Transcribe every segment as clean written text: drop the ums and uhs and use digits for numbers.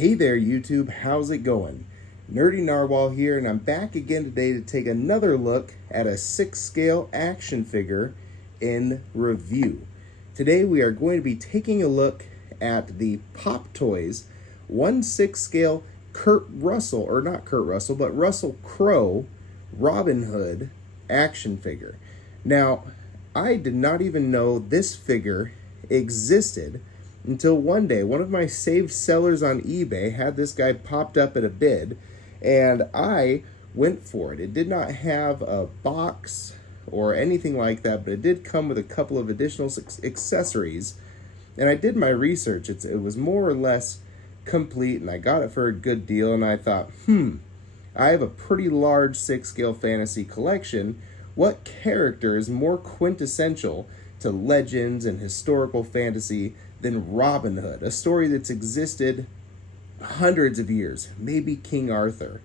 Hey there YouTube, how's it going? Nerdy Narwhal here, and I'm back again today to take another look at a 6-scale action figure in review. Today we are going to be taking a look at the PopToys 1/6-scale Russell Crowe Robin Hood action figure. Now, I did not even know this figure existed until one day one of my saved sellers on eBay had this guy popped up at a bid, and I went for it. It did not have a box or anything like that, but it did come with a couple of additional accessories, and I did my research. It was more or less complete, and I got it for a good deal, and I thought, I have a pretty large 6-scale fantasy collection. What character is more quintessential to legends and historical fantasy than Robin Hood, a story that's existed hundreds of years, maybe King Arthur.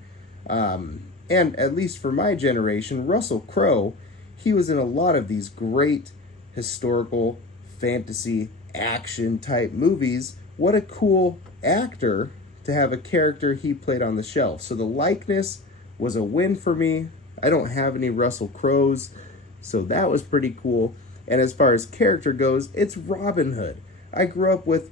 And at least for my generation, Russell Crowe, he was in a lot of these great historical fantasy action type movies. What a cool actor to have a character he played on the shelf. So the likeness was a win for me. I don't have any Russell Crowes, so that was pretty cool. And as far as character goes, it's Robin Hood. I grew up with,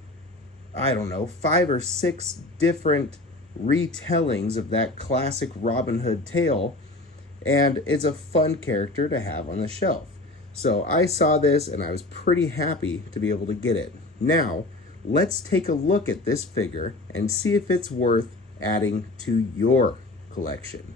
5 or 6 different retellings of that classic Robin Hood tale, and it's a fun character to have on the shelf. So I saw this and I was pretty happy to be able to get it. Now, let's take a look at this figure and see if it's worth adding to your collection.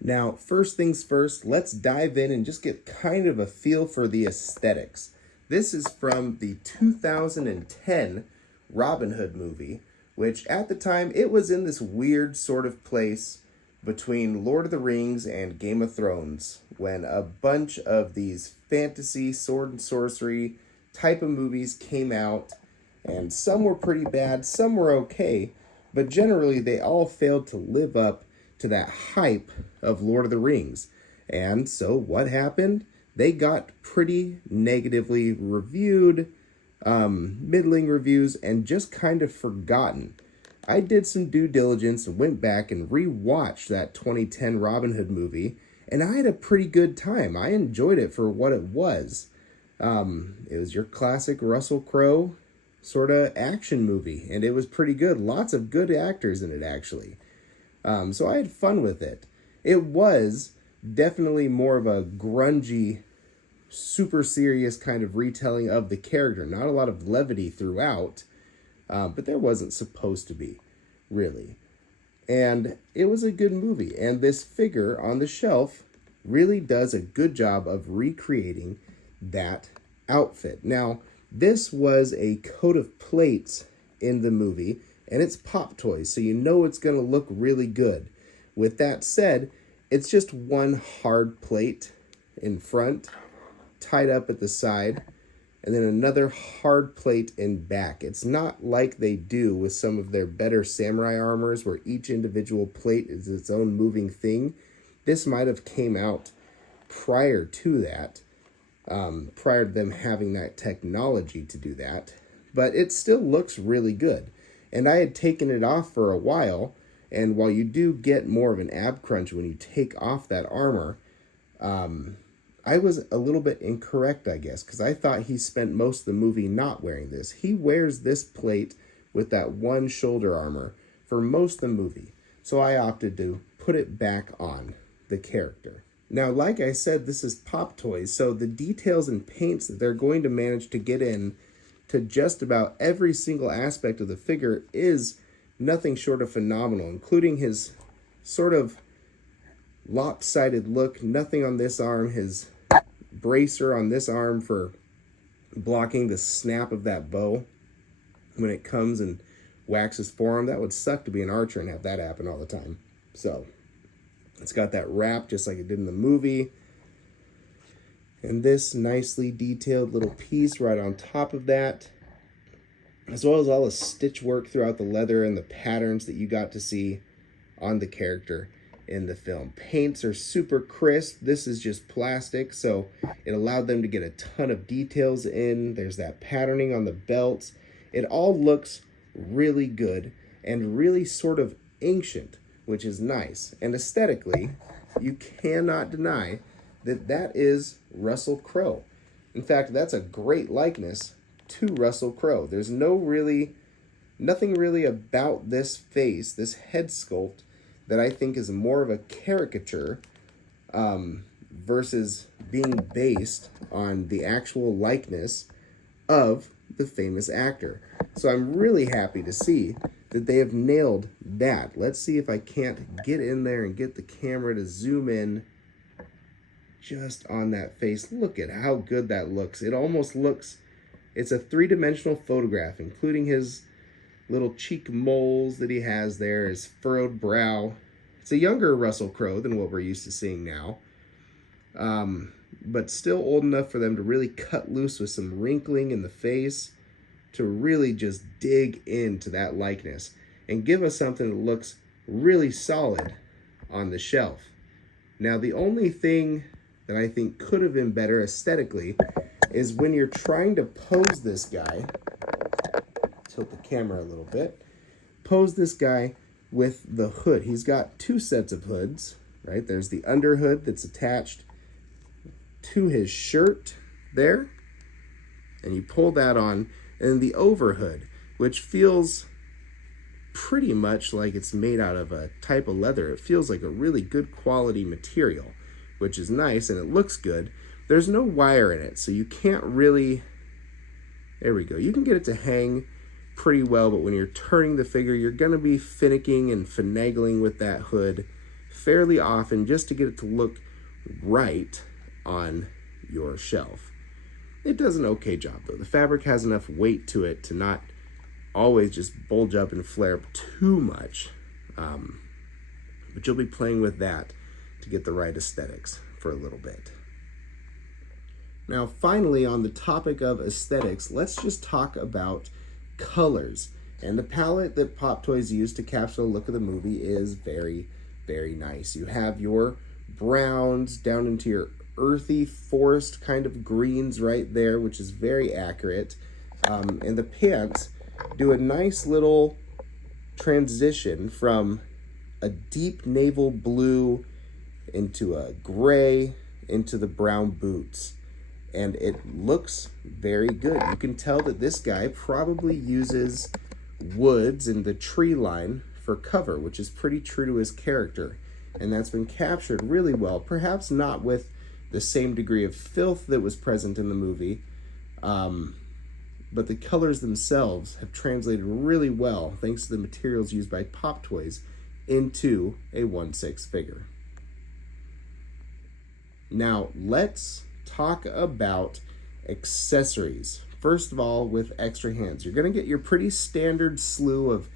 Now, first things first, let's dive in and just get kind of a feel for the aesthetics. This is from the 2010 Robin Hood movie, which at the time, it was in this weird sort of place between Lord of the Rings and Game of Thrones, when a bunch of these fantasy, sword and sorcery type of movies came out, and some were pretty bad, some were okay, but generally they all failed to live up to that hype of Lord of the Rings. And so what happened? They got pretty negatively reviewed, middling reviews, and just kind of forgotten. I did some due diligence and went back and rewatched that 2010 Robin Hood movie, and I had a pretty good time. I enjoyed it for what it was. It was your classic Russell Crowe sort of action movie, and it was pretty good. Lots of good actors in it, actually. So I had fun with it. It was definitely more of a grungy, super serious kind of retelling of the character. Not a lot of levity throughout, but there wasn't supposed to be, really. And it was a good movie. And this figure on the shelf really does a good job of recreating that outfit. Now, this was a coat of plates in the movie, and it's PopToys, so you know it's going to look really good. With that said, it's just one hard plate in front, tied up at the side, and then another hard plate in back. It's not like they do with some of their better samurai armors, where each individual plate is its own moving thing. This might have came out prior to that, prior to them having that technology to do that, but it still looks really good. And I had taken it off for a while, and while you do get more of an ab crunch when you take off that armor, I was a little bit incorrect, I guess, because I thought he spent most of the movie not wearing this. He wears this plate with that one shoulder armor for most of the movie, so I opted to put it back on the character. Now, like I said, this is PopToys, so the details and paints that they're going to manage to get in to just about every single aspect of the figure is nothing short of phenomenal, including his sort of lopsided look, nothing on this arm, his bracer on this arm for blocking the snap of that bow when it comes and whacks his forearm. That would suck to be an archer and have that happen all the time. So it's got that wrap just like it did in the movie. And this nicely detailed little piece right on top of that, as well as all the stitch work throughout the leather and the patterns that you got to see on the character in the film. Paints are super crisp. This is just plastic, so it allowed them to get a ton of details in. There's that patterning on the belts. It all looks really good. and really sort of ancient, which is nice. And aesthetically, you cannot deny that that is Russell Crowe. In fact, that's a great likeness to Russell Crowe. There's nothing really about this face, this head sculpt, that I think is more of a caricature versus being based on the actual likeness of the famous actor. So I'm really happy to see that they have nailed that. Let's see if I can't get in there and get the camera to zoom in just on that face. Look at how good that looks. It almost looks, it's a three-dimensional photograph, including his little cheek moles that he has there, his furrowed brow. It's a younger Russell Crowe than what we're used to seeing now. But still old enough for them to really cut loose with some wrinkling in the face to really just dig into that likeness and give us something that looks really solid on the shelf. Now, the only thing that I think could have been better aesthetically is when you're trying to pose this guy, tilt the camera a little bit, pose this guy with the hood. He's got two sets of hoods, right? There's the under hood that's attached to his shirt there, and you pull that on, and the over hood, which feels pretty much like it's made out of a type of leather. It feels like a really good quality material, which is nice, and it looks good. There's no wire in it, so you can't really, there we go. You can get it to hang pretty well, but when you're turning the figure, you're gonna be finicking and finagling with that hood fairly often just to get it to look right on your shelf. It does an okay job though. The fabric has enough weight to it to not always just bulge up and flare up too much, but you'll be playing with that to get the right aesthetics for a little bit. Now finally, on the topic of aesthetics, let's just talk about colors. And the palette that PopToys used to capture the look of the movie is very, very nice. You have your browns down into your earthy forest kind of greens right there, which is very accurate. And the pants do a nice little transition from a deep naval blue into a gray into the brown boots. And it looks very good. You can tell that this guy probably uses woods and the tree line for cover, which is pretty true to his character. And that's been captured really well, perhaps not with the same degree of filth that was present in the movie, but the colors themselves have translated really well thanks to the materials used by PopToys into a 1/6 figure. Now let's talk about accessories. First of all, with extra hands, you're going to get your pretty standard slew of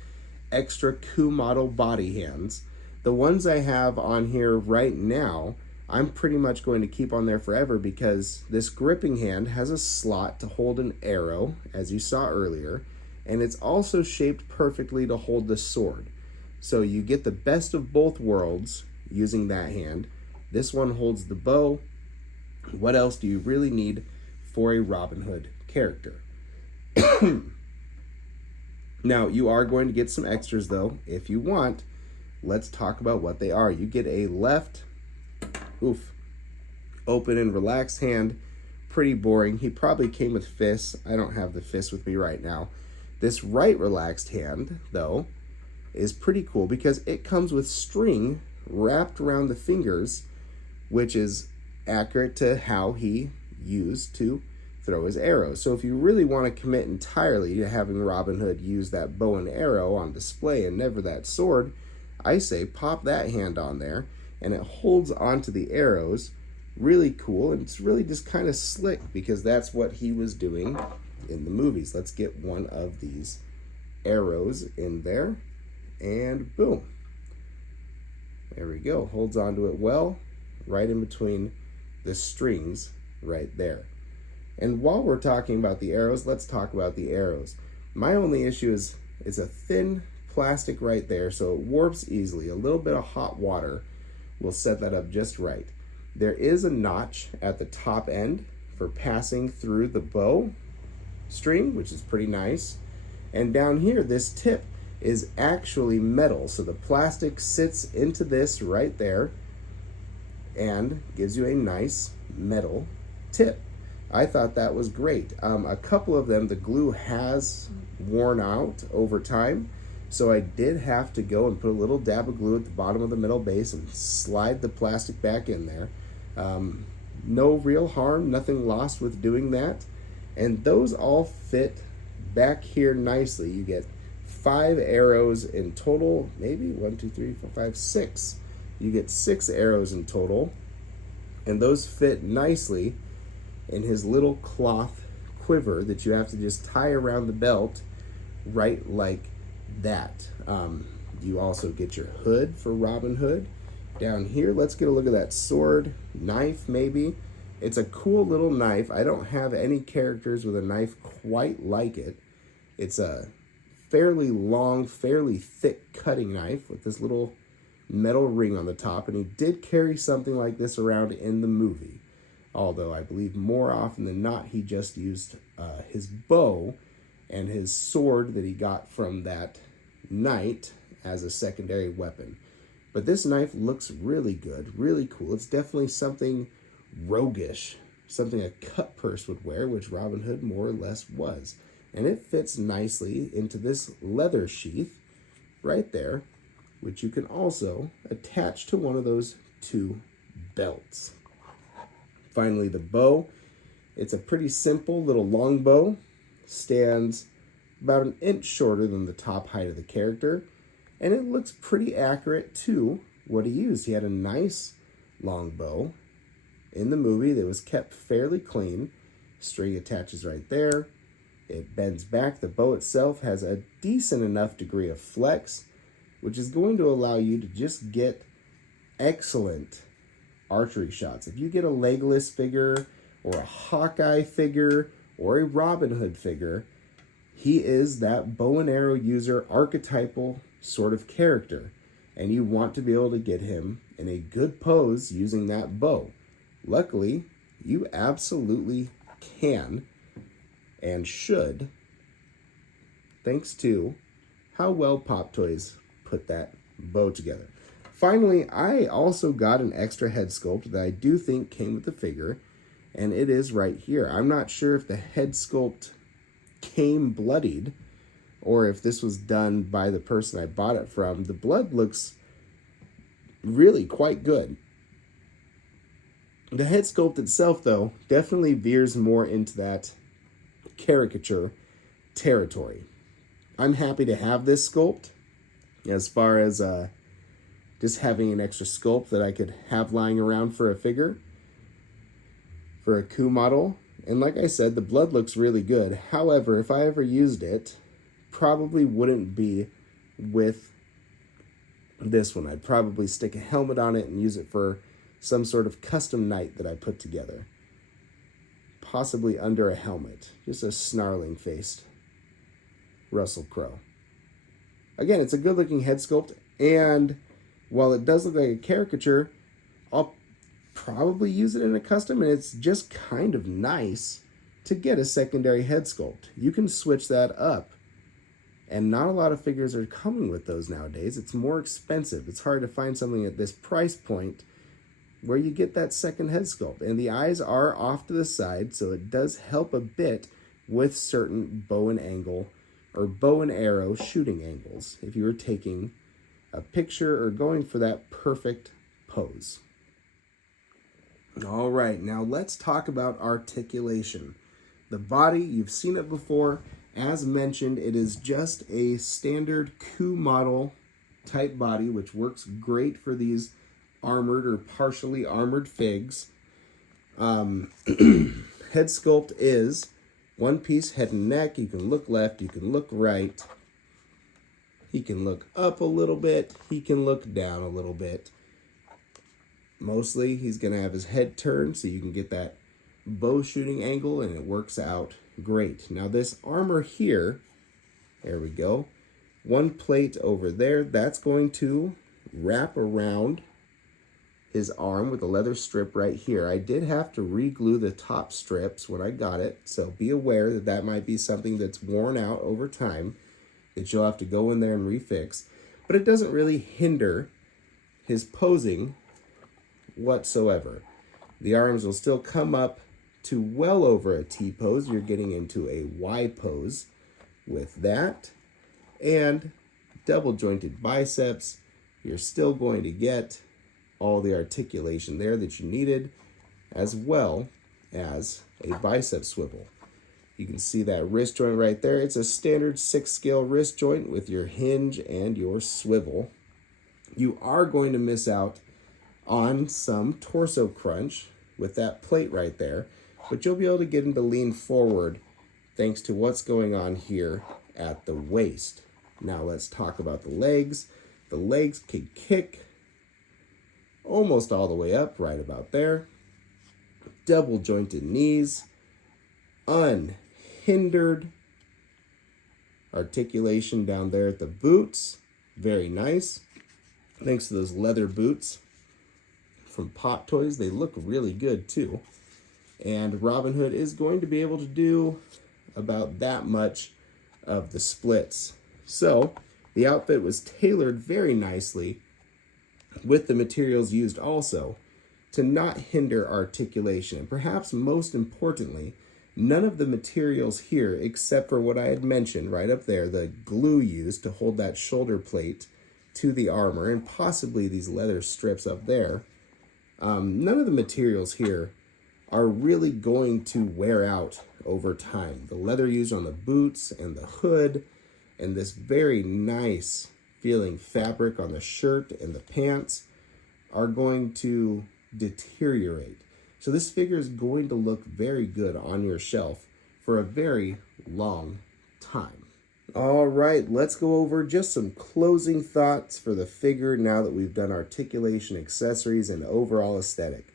extra Coup model body hands. The ones I have on here right now, I'm pretty much going to keep on there forever because this gripping hand has a slot to hold an arrow, as you saw earlier, and it's also shaped perfectly to hold the sword. So you get the best of both worlds using that hand. This one holds the bow. What else do you really need for a Robin Hood character? Now, you are going to get some extras though, if you want. Let's talk about what they are. You get a left, open and relaxed hand. Pretty boring. He probably came with fists. I don't have the fist with me right now. This right relaxed hand, though, is pretty cool because it comes with string wrapped around the fingers, which is accurate to how he used to throw his arrows. So if you really want to commit entirely to having Robin Hood use that bow and arrow on display and never that sword, I say pop that hand on there and it holds onto the arrows. Really cool, and it's really just kind of slick because that's what he was doing in the movies. Let's get one of these arrows in there, and boom. There we go, holds onto it well, right in between the strings right there. And while we're talking about the arrows, let's talk about the arrows. My only issue is it's a thin plastic right there, so it warps easily. A little bit of hot water will set that up just right. There is a notch at the top end for passing through the bow string, which is pretty nice. And down here, this tip is actually metal. So the plastic sits into this right there and gives you a nice metal tip. I thought that was great. A couple of them, the glue has worn out over time, so I did have to go and put a little dab of glue at the bottom of the metal base and slide the plastic back in there. No real harm, nothing lost with doing that. And those all fit back here nicely. You get 5 arrows in total, maybe 1, 2, 3, 4, 5, 6. You get 6 arrows in total, and those fit nicely in his little cloth quiver that you have to just tie around the belt right like that. You also get your hood for Robin Hood. Down here, let's get a look at that sword, knife maybe. It's a cool little knife. I don't have any characters with a knife quite like it. It's a fairly long, fairly thick cutting knife with this little metal ring on the top, and he did carry something like this around in the movie. Although I believe more often than not, he just used his bow and his sword that he got from that knight as a secondary weapon. But this knife looks really good, really cool. It's definitely something roguish, something a cut purse would wear, which Robin Hood more or less was. And it fits nicely into this leather sheath right there, which you can also attach to one of those 2 belts. Finally, the bow. It's a pretty simple little long bow. Stands about an inch shorter than the top height of the character, and it looks pretty accurate to what he used. He had a nice long bow in the movie that was kept fairly clean. String attaches right there. It bends back. The bow itself has a decent enough degree of flex, which is going to allow you to just get excellent archery shots. If you get a Legolas figure or a Hawkeye figure or a Robin Hood figure, he is that bow and arrow user archetypal sort of character, and you want to be able to get him in a good pose using that bow. Luckily, you absolutely can and should, thanks to how well PopToys put that bow together. Finally, I also got an extra head sculpt that I do think came with the figure, and it is right here. I'm not sure if the head sculpt came bloodied or if this was done by the person I bought it from. The blood looks really quite good. The head sculpt itself, though, definitely veers more into that caricature territory. I'm happy to have this sculpt as far as just having an extra sculpt that I could have lying around for a figure, for a coup model. And like I said, the blood looks really good. However, if I ever used it, probably wouldn't be with this one. I'd probably stick a helmet on it and use it for some sort of custom knight that I put together. Possibly under a helmet. Just a snarling-faced Russell Crowe. Again, it's a good-looking head sculpt, and while it does look like a caricature, I'll probably use it in a custom, and it's just kind of nice to get a secondary head sculpt. You can switch that up, and not a lot of figures are coming with those nowadays. It's more expensive. It's hard to find something at this price point where you get that second head sculpt. And the eyes are off to the side, so it does help a bit with certain bow and angle or bow and arrow shooting angles if you were taking a picture or going for that perfect pose. All right, now let's talk about articulation. The body, you've seen it before. As mentioned, it is just a standard coup model type body, which works great for these armored or partially armored figs. Head sculpt is one piece head and neck. You can look left, you can look right. He can look up a little bit, he can look down a little bit. Mostly he's going to have his head turned so you can get that bow shooting angle, and it works out great. Now this armor here, there we go, one plate over there, that's going to wrap around his arm with a leather strip right here. I did have to re-glue the top strips when I got it, so be aware that that might be something that's worn out over time. that you'll have to go in there and refix, but it doesn't really hinder his posing whatsoever. The arms will still come up to well over a T pose. You're getting into a Y pose with that. And double jointed biceps. You're still going to get all the articulation there that you needed, as well as a bicep swivel. You can see that wrist joint right there. It's a standard 6-scale wrist joint with your hinge and your swivel. You are going to miss out on some torso crunch with that plate right there, but you'll be able to get him to lean forward thanks to what's going on here at the waist. Now let's talk about the legs. The legs can kick almost all the way up, right about there. Double jointed knees, unhindered articulation down there at the boots. Very nice. Thanks to those leather boots from PopToys, they look really good too. And Robin Hood is going to be able to do about that much of the splits. So the outfit was tailored very nicely with the materials used also to not hinder articulation. And perhaps most importantly, none of the materials here, except for what I had mentioned right up there, the glue used to hold that shoulder plate to the armor, and possibly these leather strips up there, none of the materials here are really going to wear out over time. The leather used on the boots and the hood, and this very nice feeling fabric on the shirt and the pants are going to deteriorate. So this figure is going to look very good on your shelf for a very long time. All right, let's go over just some closing thoughts for the figure now that we've done articulation, accessories, and overall aesthetic.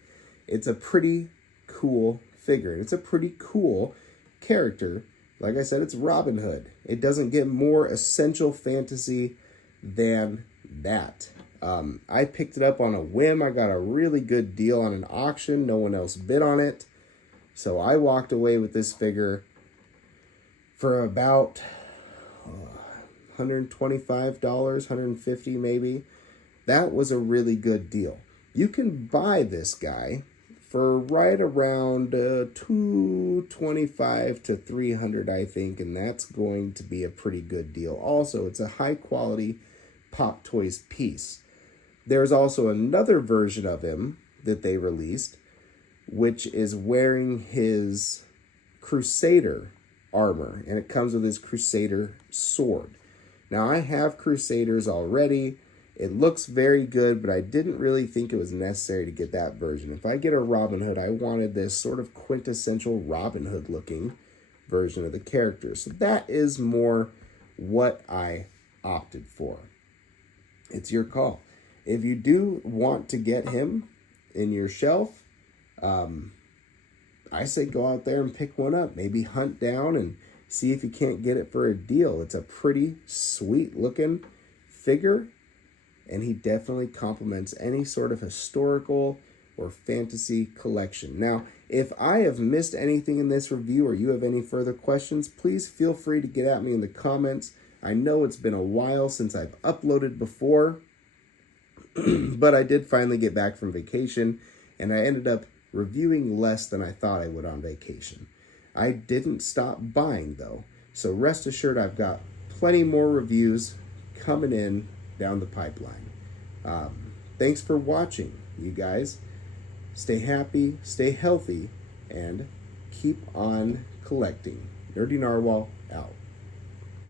It's a pretty cool figure. It's a pretty cool character. Like I said, it's Robin Hood. It doesn't get more essential fantasy than that. I picked it up on a whim. I got a really good deal on an auction. No one else bid on it. So I walked away with this figure for about $125, $150 maybe. That was a really good deal. You can buy this guy for right around $225 to $300, I think, and that's going to be a pretty good deal. Also, it's a high quality PopToys piece. There's also another version of him that they released, which is wearing his Crusader armor, and it comes with his Crusader sword. Now, I have Crusaders already. It looks very good, but I didn't really think it was necessary to get that version. If I get a Robin Hood, I wanted this sort of quintessential Robin Hood looking version of the character. So that is more what I opted for. It's your call. If you do want to get him in your shelf, I say go out there and pick one up. Maybe hunt down and see if you can't get it for a deal. It's a pretty sweet looking figure, and he definitely complements any sort of historical or fantasy collection. Now, if I have missed anything in this review or you have any further questions, please feel free to get at me in the comments. I know it's been a while since I've uploaded before, but I did finally get back from vacation, and I ended up reviewing less than I thought I would on vacation. I didn't stop buying, though, so rest assured I've got plenty more reviews coming in down the pipeline. Thanks for watching, you guys. Stay happy, stay healthy, and keep on collecting. Nerdy Narwhal out.